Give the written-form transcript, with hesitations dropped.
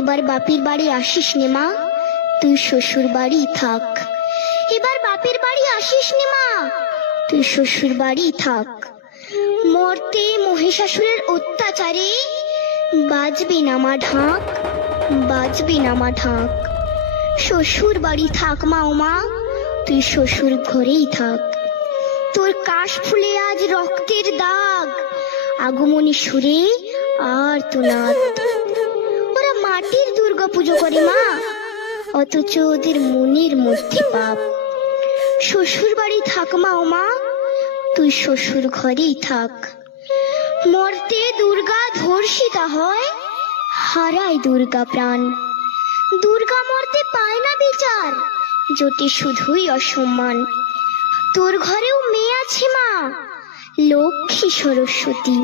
এবার বাপের বাড়ি আসিস নে মা, তুই শ্বশুর বাড়ি থাক। এবার বাপের বাড়ি আসিস নে মা, তুই শ্বশুর বাড়ি থাক। মর্তে মহিষাসুরের অত্যাচারে বাজবে না মা ঢাক, বাজবে না মা ঢাক। শ্বশুর বাড়ি থাক মা ও মা, তুই শ্বশুর ঘরেই থাক। তোর কাশ ফুলে আজ রক্তের দাগ, আগমনী সুরে আর তো নাদ। ওরা মাটির দুর্গা পুজো করে মা, অথচ ওদের মনের মধ্যে পাপ। শ্বশুর বাড়ি থাক মা ও মা, তুই শ্বশুর ঘরেই থাক। মর্তে দুর্গা ধর্ষিতা হয়, হারায় দুর্গা প্রাণ। দুর্গা মর্তে পায় না বিচার, জোটে শুধুই অসম্মান। তোর ঘরেও মেয়ে আছে মা, লক্ষ্মী সরস্বতী।